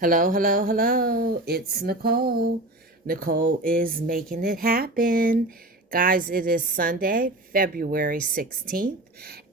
Hello, hello, hello. It's Nicole. Nicole is making it happen. Guys, it is Sunday, February 16th,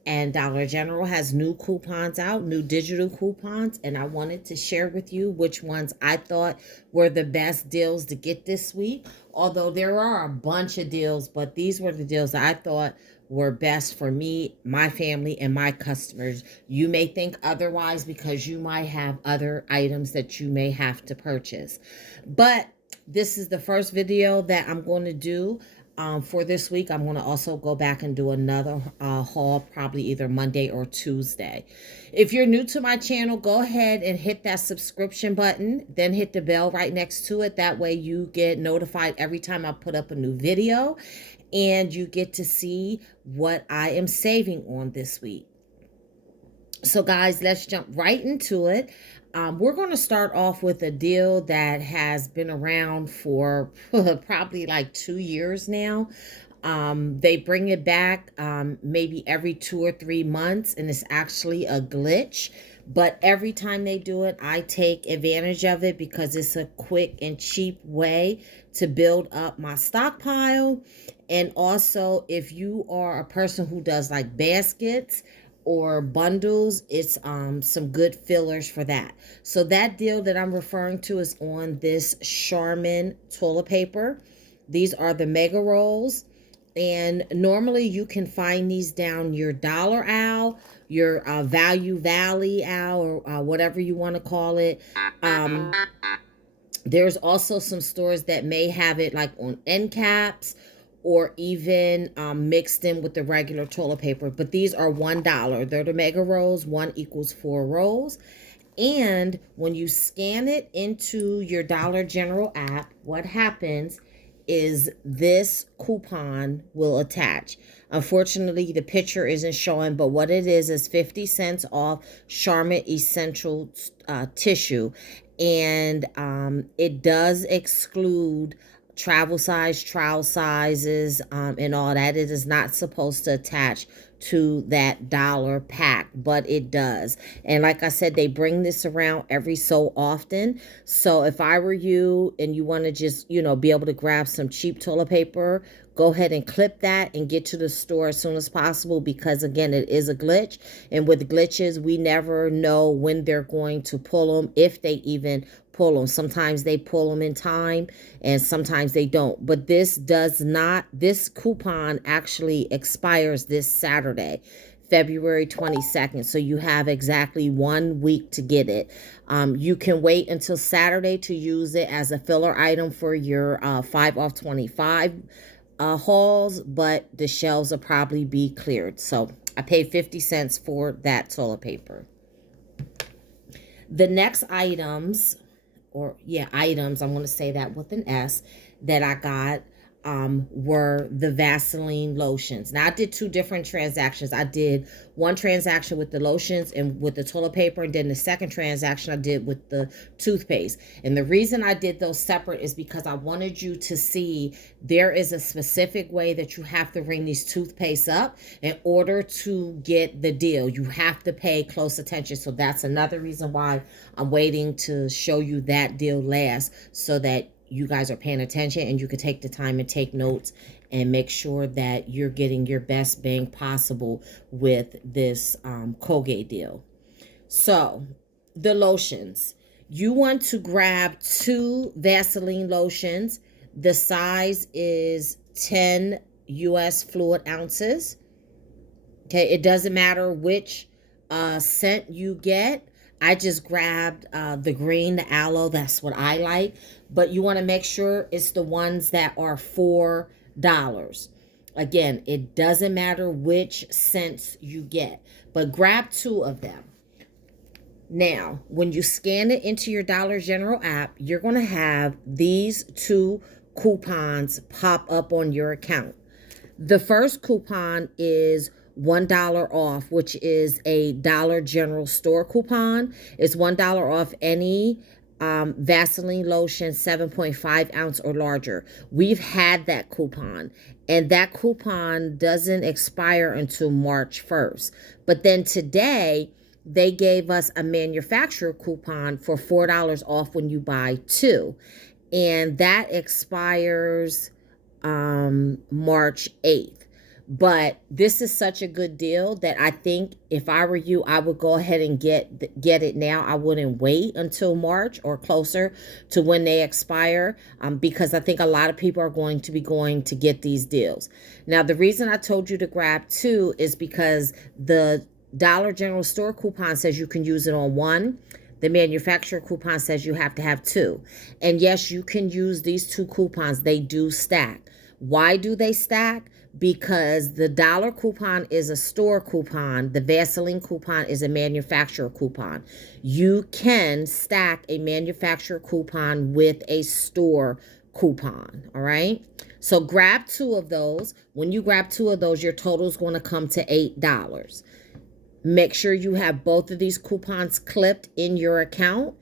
and Dollar General has new coupons out, new digital coupons, and I wanted to share with you which ones I thought were the best deals to get this week. Although there are a bunch of deals, but these were the deals that I thought were best for me, my family, and my customers. You may think otherwise because you might have other items that you may have to purchase. But this is the first video that I'm going to do for this week. I'm going to also go back and do another haul, probably either Monday or Tuesday. If you're new to my channel, go ahead and hit that subscription button, then hit the bell right next to it. That way you get notified every time I put up a new video, and you get to see what I am saving on this week. So guys, let's jump right into it. We're going to start off with a deal that has been around for probably like 2 years now. They bring it back maybe every 2 or 3 months, and it's actually a glitch. But every time they do it, I take advantage of it because it's a quick and cheap way to build up my stockpile. And also, if you are a person who does like baskets or bundles, it's some good fillers for that. So that deal that I'm referring to is on this Charmin toilet paper. These are the mega rolls, and normally you can find these down your dollar aisle, your value valley aisle, or whatever you want to call it. There's also some stores that may have it like on end caps, or even mixed in with the regular toilet paper. But these are $1. They're the mega rolls. One equals 4 rolls. And when you scan it into your Dollar General app, what happens is this coupon will attach. Unfortunately, the picture isn't showing, but what it is 50 cents off Charmin Essential tissue. And it does exclude travel size, trial sizes, and all that. It is not supposed to attach to that dollar pack, but it does. And like I said, they bring this around every so often. So if I were you and you want to just, be able to grab some cheap toilet paper, go ahead and clip that and get to the store as soon as possible, because again, it is a glitch. And with glitches, we never know when they're going to pull them, if they even pull them. Sometimes they pull them in time and sometimes they don't. But this coupon actually expires this Saturday, February 22nd. So you have exactly 1 week to get it. You can wait until Saturday to use it as a filler item for your 5 off 25 hauls, but the shelves will probably be cleared. So I paid 50 cents for that toilet paper. The next items, items, I want to say that with an S, that I got were the Vaseline lotions. Now, I did 2 different transactions. I did one transaction with the lotions and with the toilet paper, and then the second transaction I did with the toothpaste. And the reason I did those separate is because I wanted you to see there is a specific way that you have to ring these toothpastes up in order to get the deal. You have to pay close attention. So that's another reason why I'm waiting to show you that deal last, so that you guys are paying attention and you can take the time and take notes and make sure that you're getting your best bang possible with this Colgate deal. So the lotions, you want to grab 2 Vaseline lotions. The size is 10 US fluid ounces. Okay, it doesn't matter which scent you get. I just grabbed the green, the aloe. That's what I like. But you want to make sure it's the ones that are $4. Again, it doesn't matter which scents you get, but grab 2 of them. Now, when you scan it into your Dollar General app, you're going to have these 2 coupons pop up on your account. The first coupon is $1 off, which is a Dollar General store coupon. It's $1 off any Vaseline lotion 7.5 ounce or larger. We've had that coupon, and that coupon doesn't expire until March 1st. But then today, they gave us a manufacturer coupon for $4 off when you buy two. And that expires March 8th. But this is such a good deal that I think if I were you, I would go ahead and get it now. I wouldn't wait until March or closer to when they expire, because I think a lot of people are going to get these deals. Now, the reason I told you to grab two is because the Dollar General store coupon says you can use it on one. The manufacturer coupon says you have to have two. And yes, you can use these two coupons. They do stack. Why do they stack? Because the dollar coupon is a store coupon. The Vaseline coupon is a manufacturer coupon. You can stack a manufacturer coupon with a store coupon. All right. So grab two of those. When you grab two of those, your total is going to come to $8. Make sure you have both of these coupons clipped in your account.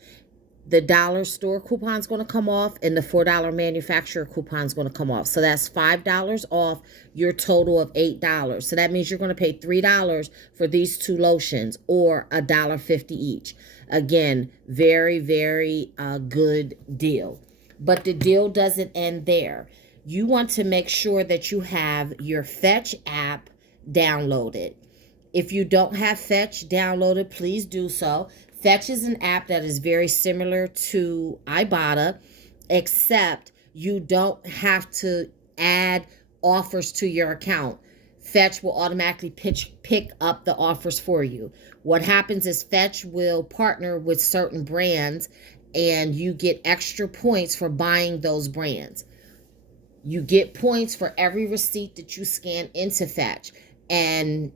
The dollar store coupon is going to come off and the $4 manufacturer coupon is going to come off. So that's $5 off your total of $8. So that means you're going to pay $3 for these two lotions, or $1.50 each. Again, very, very good deal. But the deal doesn't end there. You want to make sure that you have your Fetch app downloaded. If you don't have Fetch downloaded, please do so. Fetch is an app that is very similar to Ibotta, except you don't have to add offers to your account. Fetch will automatically pick up the offers for you. What happens is Fetch will partner with certain brands, and you get extra points for buying those brands. You get points for every receipt that you scan into Fetch. And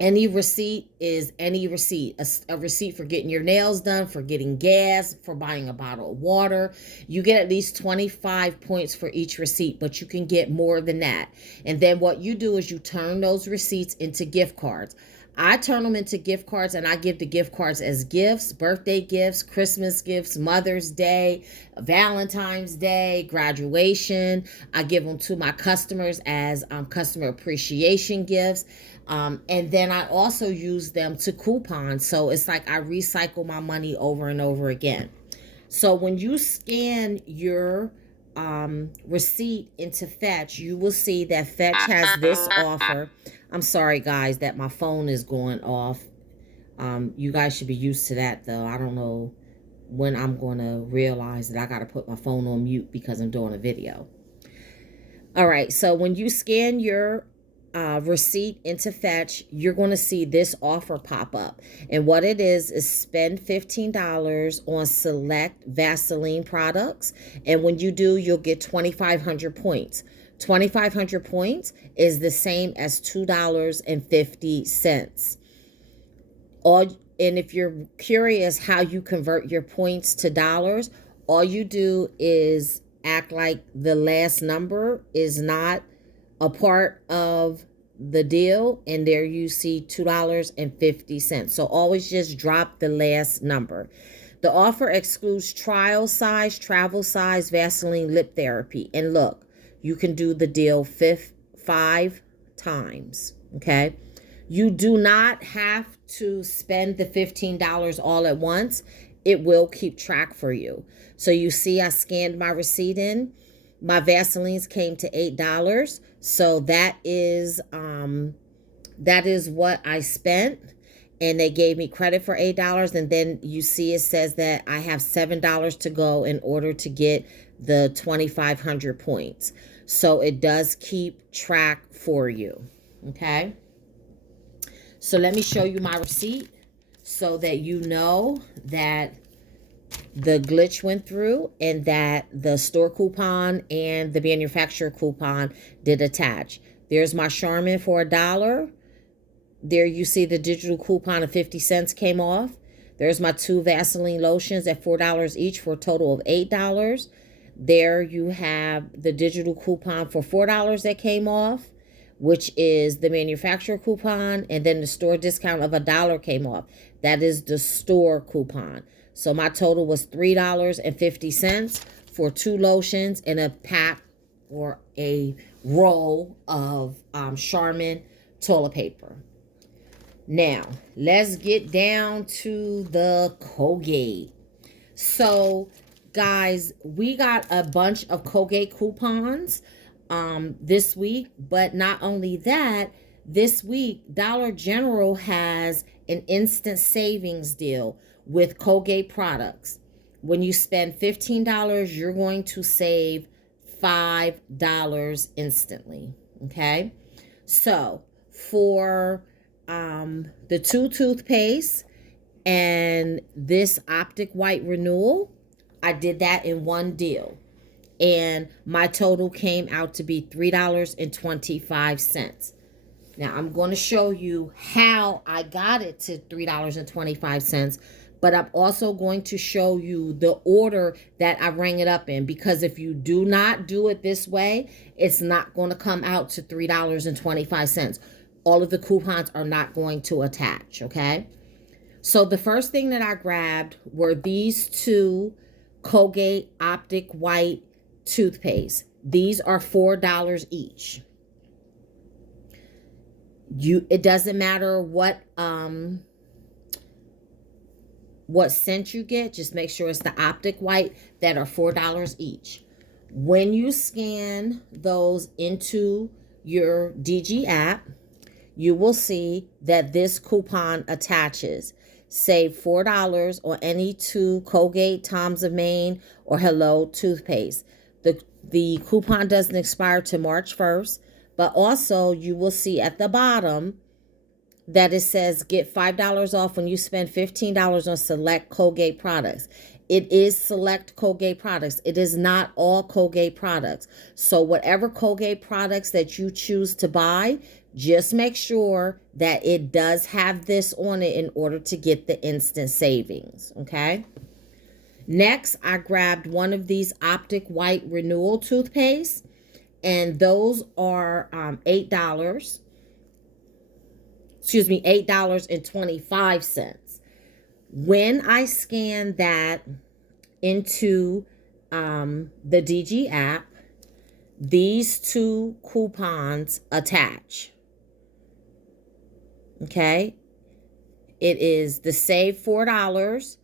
any receipt is any receipt. A receipt for getting your nails done, for getting gas, for buying a bottle of water. You get at least 25 points for each receipt, but you can get more than that. And then what you do is you turn those receipts into gift cards. I turn them into gift cards, and I give the gift cards as gifts: birthday gifts, Christmas gifts, Mother's Day, Valentine's Day, graduation. I give them to my customers as customer appreciation gifts. And then I also use them to coupon. So it's like I recycle my money over and over again. So when you scan your receipt into Fetch, you will see that Fetch has this offer. I'm sorry, guys, that my phone is going off. You guys should be used to that, though. I don't know when I'm going to realize that I got to put my phone on mute because I'm doing a video. All right, so when you scan your receipt into Fetch, you're going to see this offer pop up. And what it is spend $15 on select Vaseline products. And when you do, you'll get 2,500 points. 2,500 points is the same as $2.50. And if you're curious how you convert your points to dollars, all you do is act like the last number is not a part of the deal, and there you see $2.50. So always just drop the last number. The offer excludes trial size, travel size Vaseline lip therapy. And look, you can do the deal 5 times, okay? You do not have to spend the $15 all at once. It will keep track for you. So you see I scanned my receipt in. My Vaselines came to $8. So that is what I spent. And they gave me credit for $8. And then you see it says that I have $7 to go in order to get the 2,500 points. So it does keep track for you. Okay. So let me show you my receipt so that you know that the glitch went through and that the store coupon and the manufacturer coupon did attach. There's my Charmin for $1. There you see the digital coupon of 50 cents came off. There's my 2 Vaseline lotions at $4 each for a total of $8. There you have the digital coupon for $4 that came off, which is the manufacturer coupon, and then the store discount of $1 came off. That is the store coupon. So my total was $3.50 for 2 lotions and a pack or a roll of Charmin toilet paper. Now, let's get down to the Colgate. So, guys, we got a bunch of Colgate coupons this week, but not only that, this week Dollar General has an instant savings deal with Colgate products. When you spend $15, you're going to save $5 instantly. Okay? So, for the 2 toothpaste and this optic white renewal, I did that in one deal. And my total came out to be $3.25. Now I'm going to show you how I got it to $3.25, but I'm also going to show you the order that I rang it up in, because if you do not do it this way, it's not going to come out to $3.25. All of the coupons are not going to attach, okay? So the first thing that I grabbed were these 2 Colgate Optic White toothpaste. These are $4 each. It doesn't matter what scent you get, just make sure it's the Optic White, that are $4 each. When you scan those into your DG app, you will see that this coupon attaches. Save $4 on any 2 Colgate Toms of Maine or Hello toothpaste. The coupon doesn't expire to March 1st, but also you will see at the bottom that it says get $5 off when you spend $15 on select Colgate products. It is select Colgate products. It is not all Colgate products. So whatever Colgate products that you choose to buy, just make sure that it does have this on it in order to get the instant savings, okay? Next, I grabbed one of these Optic White Renewal toothpaste, and those are $8. Excuse me, $8.25. When I scan that into the DG app, these 2 coupons attach. Okay, it is the save $4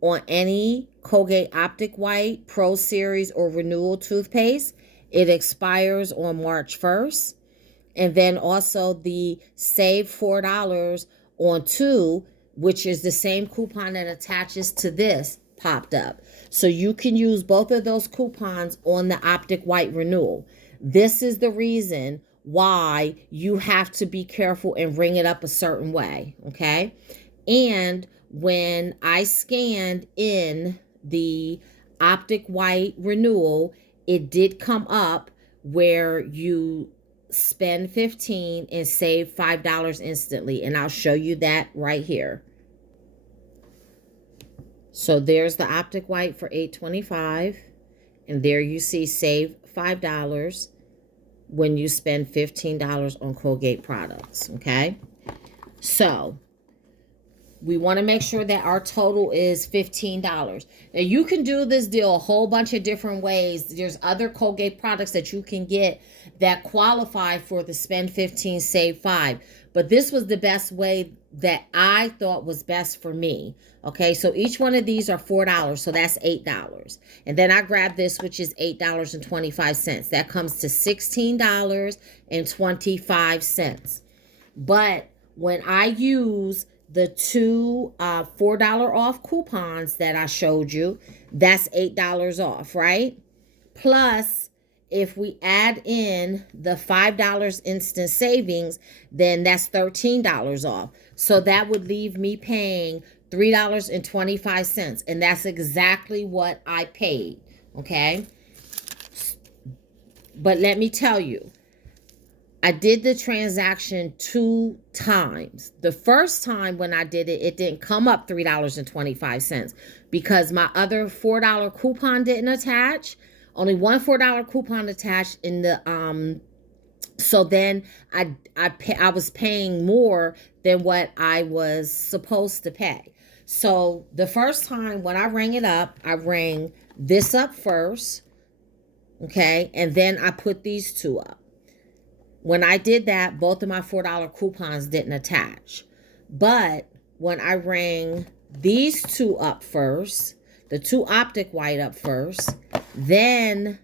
on any Colgate Optic White Pro Series or Renewal toothpaste. It expires on March 1st. And then also the save $4 on 2, which is the same coupon that attaches to this, popped up. So you can use both of those coupons on the Optic White Renewal. This is the reason why you have to be careful and ring it up a certain way, okay? And when I scanned in the Optic White Renewal, it did come up where you spend $15 and save $5 instantly, and I'll show you that right here. So there's the Optic White for $8.25, and there you see save $5 when you spend $15 on Colgate products, okay? So we want to make sure that our total is $15. Now you can do this deal a whole bunch of different ways. There's other Colgate products that you can get that qualify for the spend 15, save 5. But this was the best way that I thought was best for me. Okay, so each one of these are $4, so that's $8. And then I grabbed this, which is $8.25. That comes to $16.25. But when I use the 2 $4 off coupons that I showed you, that's $8 off, right? Plus, if we add in the $5 instant savings, then that's $13 off. So that would leave me paying $3.25, and that's exactly what I paid, okay? But let me tell you, I did the transaction 2 times. The first time when I did it, it didn't come up $3.25 because my other $4 coupon didn't attach. Only one $4 coupon attached in the so then I was paying more than what I was supposed to pay. So the first time when I rang it up, I rang this up first, okay, and then I put these 2 up. When I did that, both of my $4 coupons didn't attach. But when I ring these two up first, the two Optic White up first, then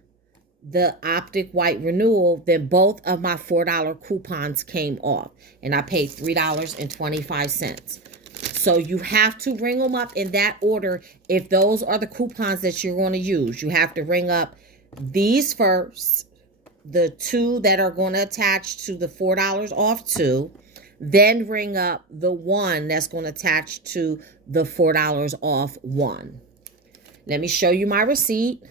the Optic White Renewal, then both of my $4 coupons came off. And I paid $3.25. So you have to ring them up in that order if those are the coupons that you're going to use. You have to ring up these first, the two that are going to attach to the $4 off two, then ring up the one that's going to attach to the $4 off one. Let me show you my receipt.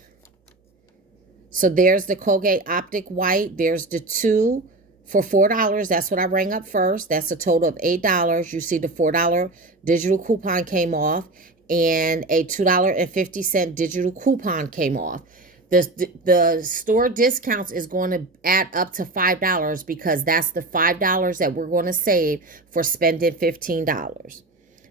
So there's the Colgate Optic White. There's the two for $4. That's what I rang up first. That's a total of $8. You see the $4 digital coupon came off, and a $2.50 digital coupon came off. The store discounts is going to add up to $5 because that's the $5 that we're going to save for spending $15.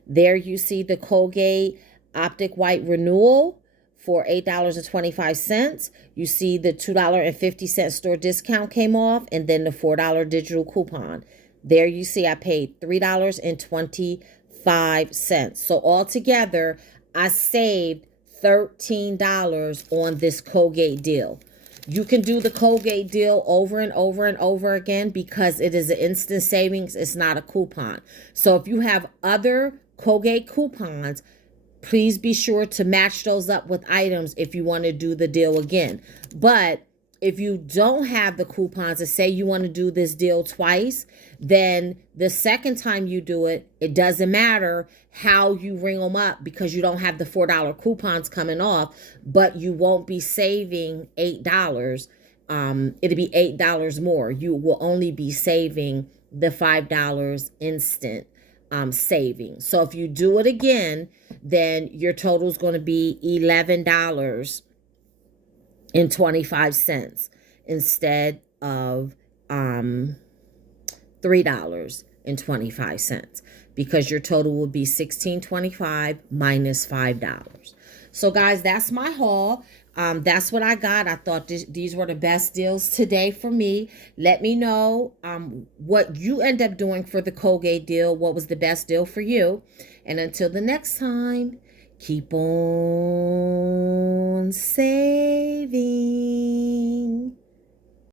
There you see the Colgate Optic White Renewal for $8.25. You see the $2.50 store discount came off, and then the $4 digital coupon. There you see I paid $3.25. So altogether, I saved $13 on this Colgate deal. You can do the Colgate deal over and over and over again because it is an instant savings. It's not a coupon. So if you have other Colgate coupons, please be sure to match those up with items if you want to do the deal again. But if you don't have the coupons and say you want to do this deal twice, then the second time you do it, it doesn't matter how you ring them up because you don't have the $4 coupons coming off, but you won't be saving $8. It'll be $8 more. You will only be saving the $5 instant saving. So if you do it again, then your total is going to be $11.25 instead of $3.25 because your total will be $16.25 minus $5. So guys, that's my haul. That's what I got. I thought these were the best deals today for me. Let me know what you end up doing for the Colgate deal. What was the best deal for you? And until the next time, keep on saving.